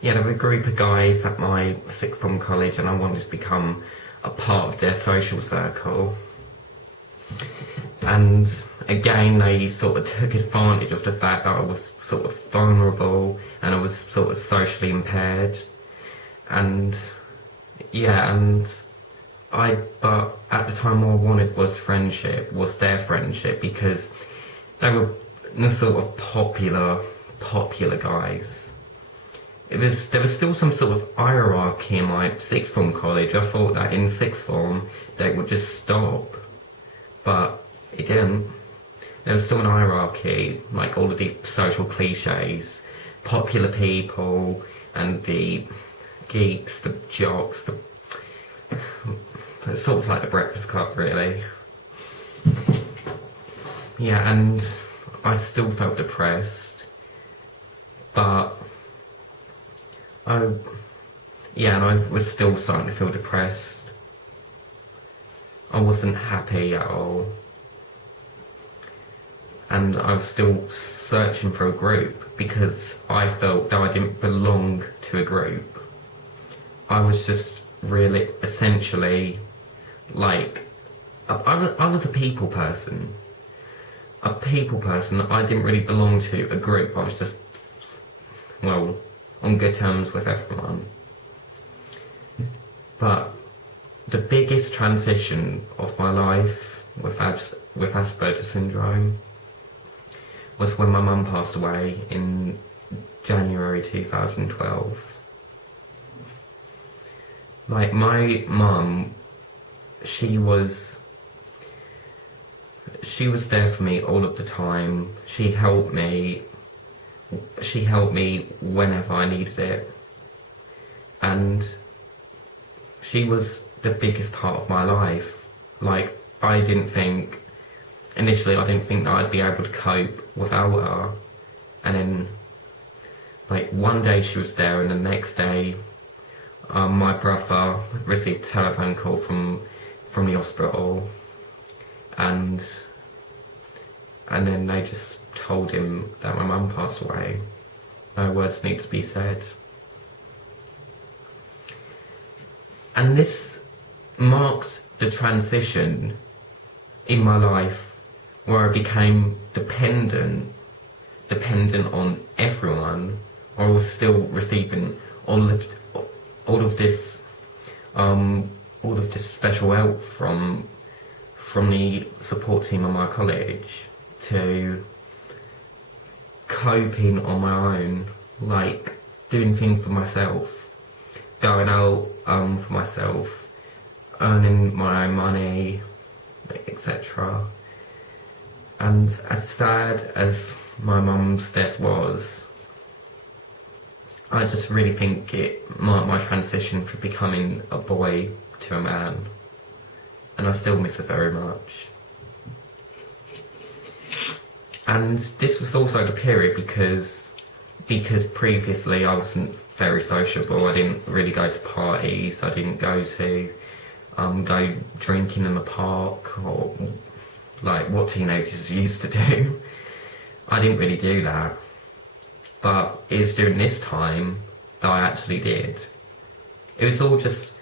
Yeah, there were a group of guys at my sixth form college, and I wanted to become a part of their social circle. And again, they sort of took advantage of the fact that I was sort of vulnerable and I was sort of socially impaired. And yeah, but at the time all I wanted was friendship, was their friendship, because they were the sort of popular guys. There was still some sort of hierarchy in my sixth form college. I thought that in sixth form they would just stop, but it didn't. There was still an hierarchy, like all of the social cliches, popular people and the geeks, the jocks, it's sort of like the Breakfast Club, really. Yeah, and I still felt depressed, but and I was still starting to feel depressed. I wasn't happy at all. And I was still searching for a group because I felt that I didn't belong to a group. I was just really, essentially, like, I was a people person. I didn't really belong to a group. I was just, well, on good terms with everyone. But the biggest transition of my life with Asperger syndrome was when my mum passed away in January 2012. Like, my mum, she was there for me all of the time. She helped me whenever I needed it. And she was the biggest part of my life. Like, initially I didn't think that I'd be able to cope without her. And then, like, one day she was there, and the next day, my brother received a telephone call from the hospital, and then they just told him that my mum passed away. No words need to be said. And this marked the transition in my life where I became dependent on everyone. I was still receiving all of this special help from the support team of my college, to coping on my own, like doing things for myself, going out for myself, earning my own money, etc. And as sad as my mum's death was, I just really think it marked my transition from becoming a boy to a man, and I still miss it very much. And this was also the period because previously I wasn't very sociable. I didn't really go to parties. I didn't go drinking in the park, or like what teenagers used to do. I didn't really do that. But it was during this time that I actually did. It was all just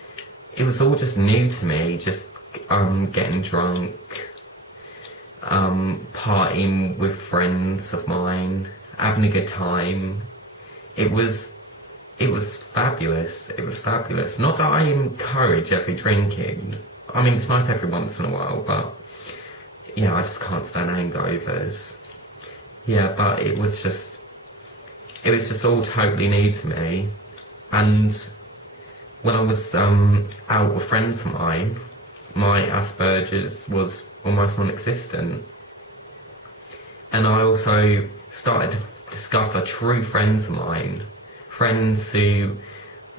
new to me. Just getting drunk, partying with friends of mine, having a good time. It was fabulous. It was fabulous. Not that I encourage every drinking. I mean, it's nice every once in a while, but yeah, I just can't stand hangovers. Yeah, but it was just all totally new to me. And when I was out with friends of mine, my Asperger's was almost non-existent. And I also started to discover true friends of mine, friends who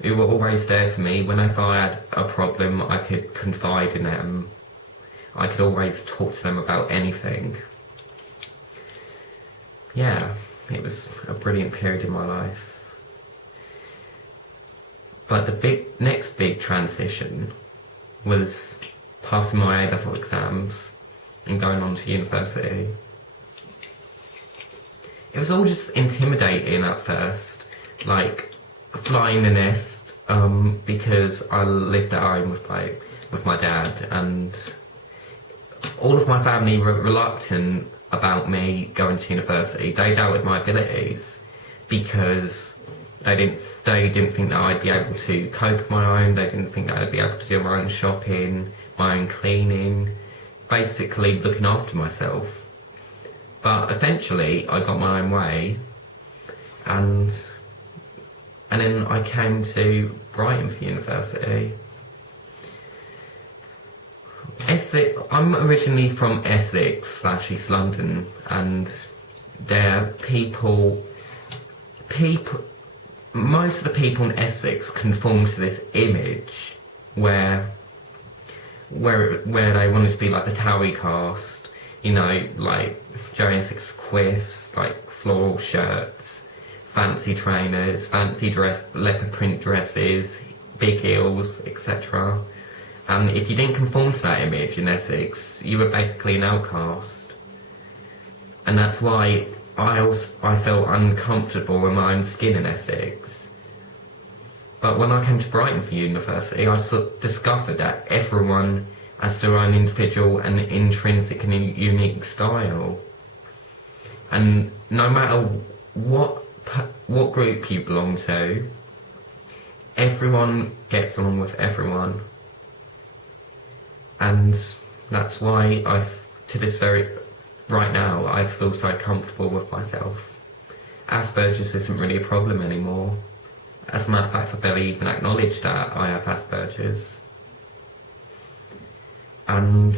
were always there for me. Whenever I had a problem, I could confide in them. I could always talk to them about anything. Yeah, it was a brilliant period in my life. But the next big transition was passing my A-level exams and going on to university. It was all just intimidating at first. Like, flying the nest, because I lived at home with my dad, and all of my family were reluctant about me going to university. They doubted my abilities because they didn't think that I'd be able to cope on my own. They didn't think that I'd be able to do my own shopping, my own cleaning, basically looking after myself. But eventually I got my own way, and then I came to Brighton for university. Essex. I'm originally from Essex / East London, and there most of the people in Essex conform to this image where they wanted to be like the Towie cast, you know, like Joey Essex quiffs, like floral shirts, fancy trainers, fancy leopard print dresses, big heels, etc. And if you didn't conform to that image in Essex, you were basically an outcast. And that's why I felt uncomfortable in my own skin in Essex. But when I came to Brighton for university, I discovered that everyone has their own individual and intrinsic and unique style. And no matter what group you belong to, everyone gets along with everyone. And that's why right now, I feel so comfortable with myself. Asperger's isn't really a problem anymore. As a matter of fact, I barely even acknowledge that I have Asperger's. And